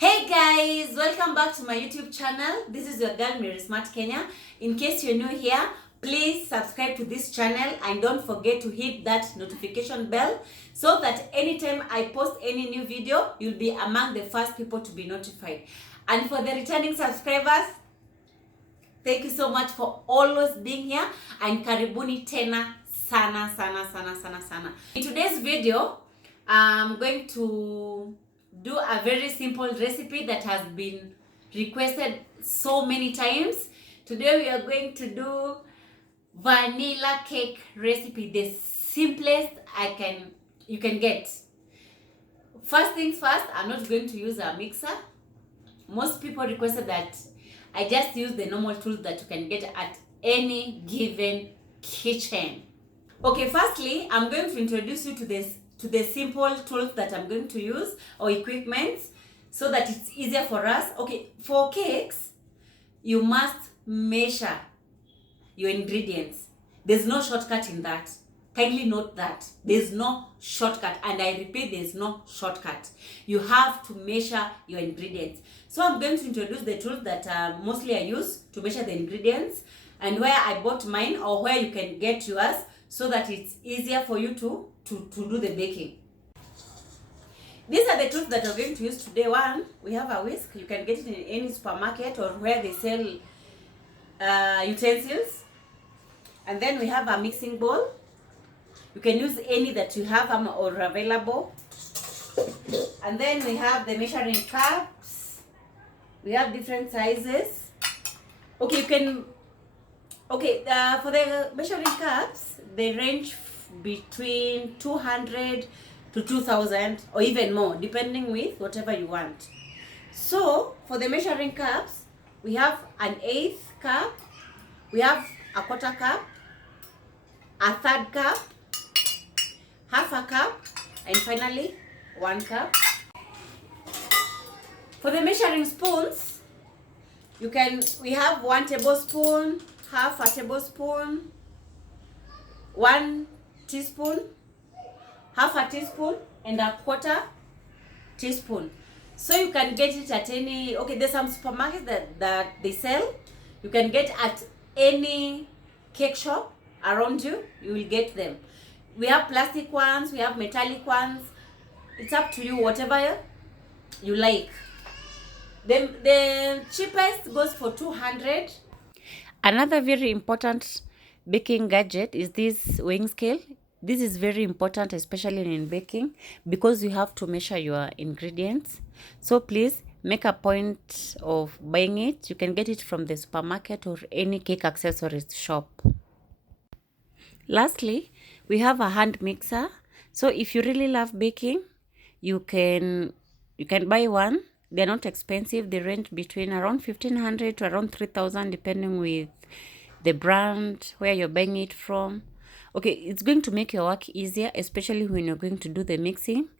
Hey guys, welcome back to my YouTube channel. This is your girl Mary Smart Kenya. In case you're new here, please subscribe to this channel and don't forget to hit that notification bell so that anytime I post any new video, you'll be among the first people to be notified. And for the returning subscribers, thank you so much for always being here and karibuni tena sana. In today's video, I'm going to do a very simple recipe that has been requested so many times. Today we are going to do vanilla cake recipe, the simplest you can get. First things first, I'm not going to use a mixer. Most people requested that I just use the normal tools that you can get at any given kitchen. Okay, firstly, I'm going to introduce you to the simple tools that I'm going to use or equipment so that it's easier for us. Okay, for cakes, you must measure your ingredients. There's no shortcut in that. Kindly note that. There's no shortcut, and I repeat, there's no shortcut. You have to measure your ingredients. So I'm going to introduce the tools that mostly I use to measure the ingredients and where I bought mine or where you can get yours so that it's easier for you to do the baking. These are the tools that we're going to use today. One, we have a whisk. You can get it in any supermarket or where they sell utensils. And then we have a mixing bowl. You can use any that you have or available. And then we have the measuring cups. We have different sizes. Okay, for the measuring cups, they range between 200 to 2000 or even more, depending with whatever you want. So for the measuring cups, we have an 1/8 cup, we have a 1/4 cup, a 1/3 cup, 1/2 cup, and finally 1 cup. For the measuring spoons, we have 1 tablespoon, 1/2 tablespoon, 1 teaspoon, 1/2 teaspoon, and 1/4 teaspoon. So you can get it at any, there's some supermarkets that they sell. You can get at any cake shop around you, you will get them. We have plastic ones, we have metallic ones. It's up to you, whatever you like. The cheapest goes for 200. Another very important baking gadget is this weighing scale. This is very important, especially in baking, because you have to measure your ingredients. So please make a point of buying it. You can get it from the supermarket or any cake accessories shop. Lastly, we have a hand mixer. So if you really love baking, you can buy one. They're not expensive. They range between around 1,500 to around 3,000, depending with the brand, where you're buying it from. Okay, it's going to make your work easier, especially when you're going to do the mixing.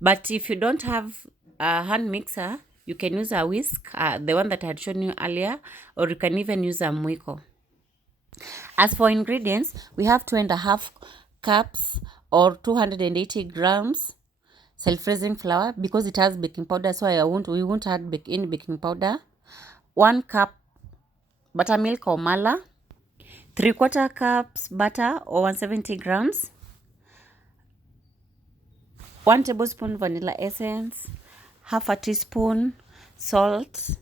But if you don't have a hand mixer, you can use a whisk, the one that I had shown you earlier, or you can even use a mwiko. As for ingredients, we have 2.5 cups or 280 grams self-raising flour, because it has baking powder, so we won't add any baking powder. 1 cup buttermilk or mala, 3/4 cups butter or 170 grams, 1 tablespoon vanilla essence, 1/2 teaspoon salt,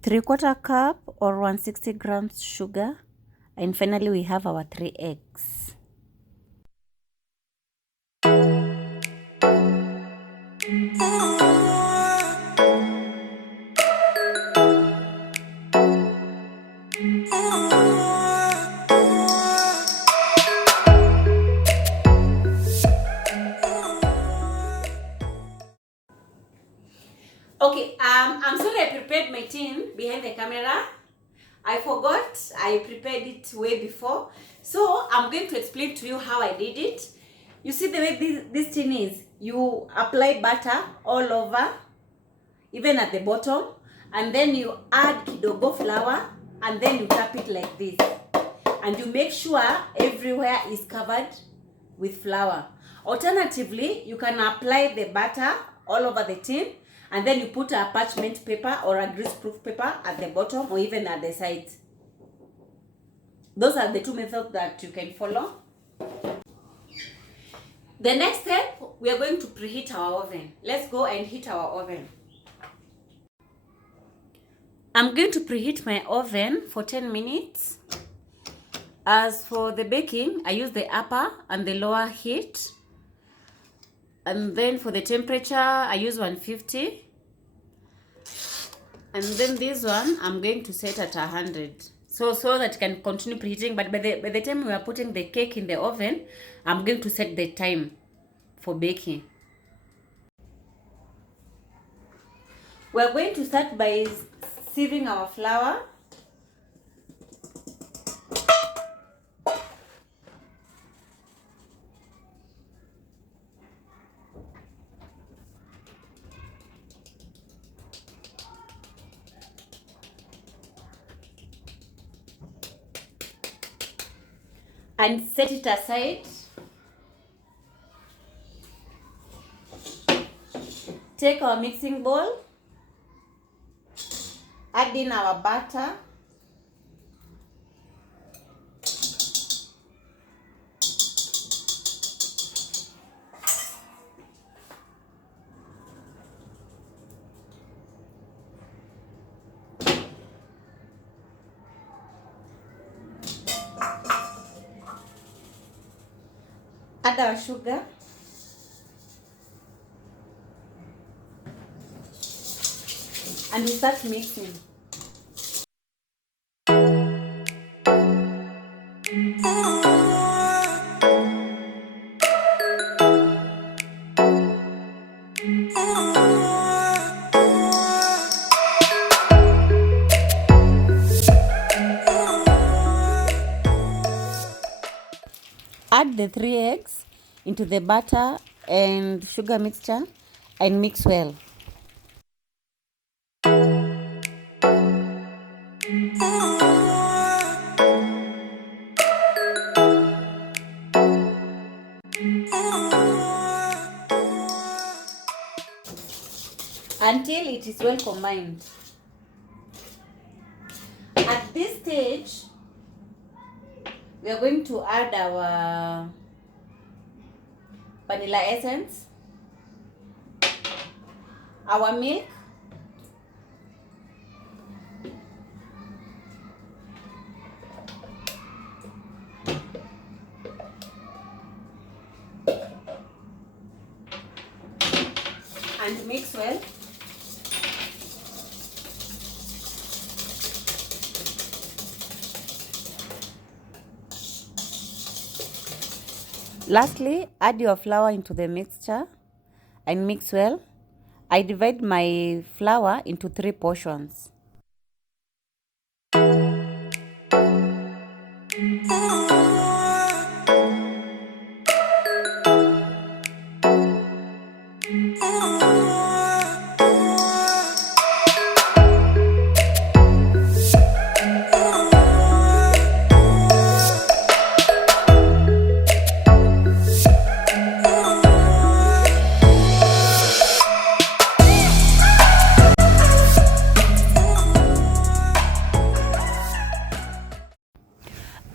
3/4 cup or 160 grams sugar, and finally we have our 3 eggs. Okay, I'm sorry I prepared my tin behind the camera. I forgot, I prepared it way before. So I'm going to explain to you how I did it. You see the way this tin is, you apply butter all over, even at the bottom, and then you add kidogo flour, and then you tap it like this. And you make sure everywhere is covered with flour. Alternatively, you can apply the butter all over the tin And then you put a parchment paper or a grease-proof paper at the bottom or even at the sides. Those are the two methods that you can follow. The next step, we are going to preheat our oven. Let's go and heat our oven. I'm going to preheat my oven for 10 minutes. As for the baking, I use the upper and the lower heat. And then for the temperature, I use 150. And then this one, I'm going to set at 100. So that it can continue preheating. But by the time we are putting the cake in the oven, I'm going to set the time for baking. We're going to start by sieving our flour. And set it aside. Take our mixing bowl. Add in our butter. Add our sugar. And we start mixing. Add the 3 eggs into the butter and sugar mixture and mix well. Until it is well combined. At this stage, we are going to add our vanilla essence, our milk, and mix well. Lastly, add your flour into the mixture and mix well. I divide my flour into 3 portions.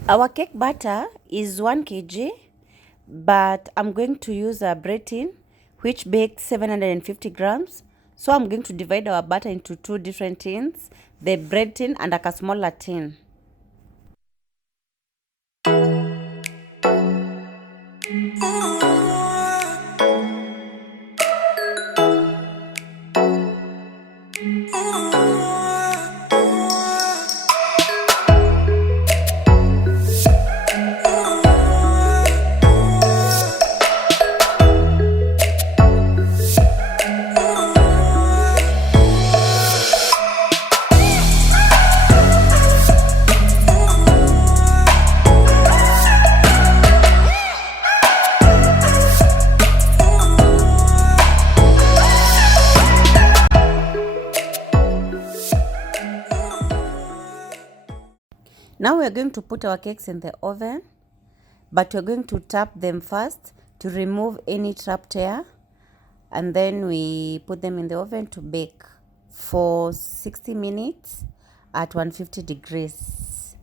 Our cake batter is 1 kg, but I'm going to use a bread tin which bakes 750 grams. So I'm going to divide our batter into 2 different tins, the bread tin and a smaller tin. Now we are going to put our cakes in the oven, but we're going to tap them first to remove any trapped air. and then we put them in the oven to bake for 60 minutes at 150 degrees.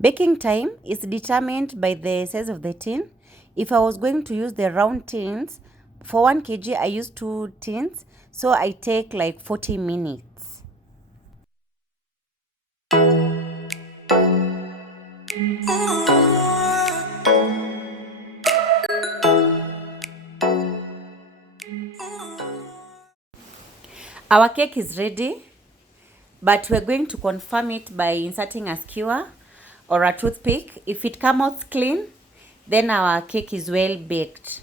Baking time is determined by the size of the tin. If I was going to use the round tins, for 1 kg I use 2 tins, so I take like 40 minutes. Our cake is ready, but we're going to confirm it by inserting a skewer or a toothpick. If it comes out clean, then our cake is well baked.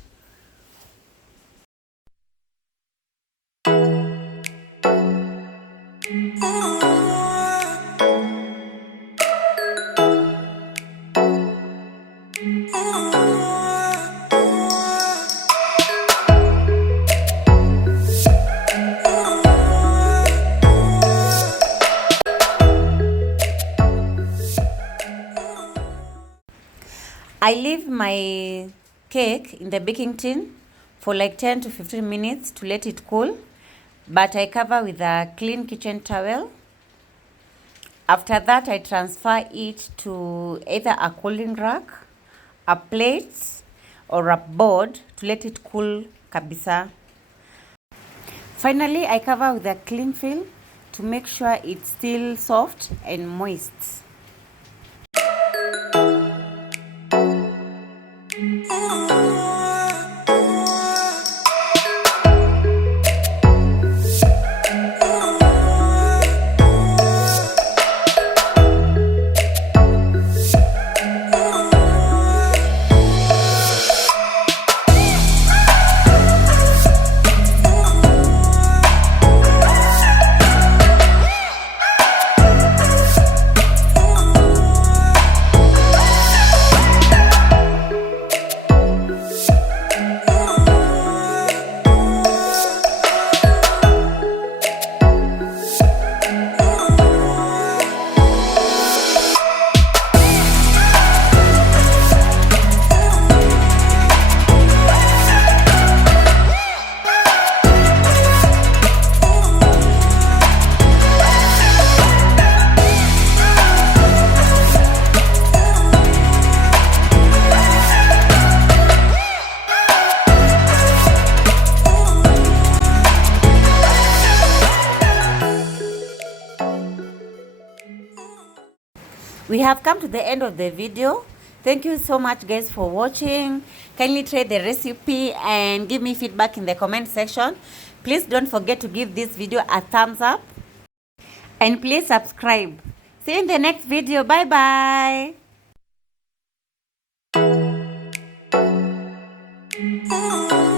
I leave my cake in the baking tin for like 10 to 15 minutes to let it cool, but I cover with a clean kitchen towel. After that, I transfer it to either a cooling rack, a plate, or a board to let it cool kabisa. Finally, I cover with a cling film to make sure it's still soft and moist. We have come to the end of the video. Thank you so much guys for watching. Kindly try the recipe and give me feedback in the comment section. Please don't forget to give this video a thumbs up. And please subscribe. See you in the next video. Bye bye.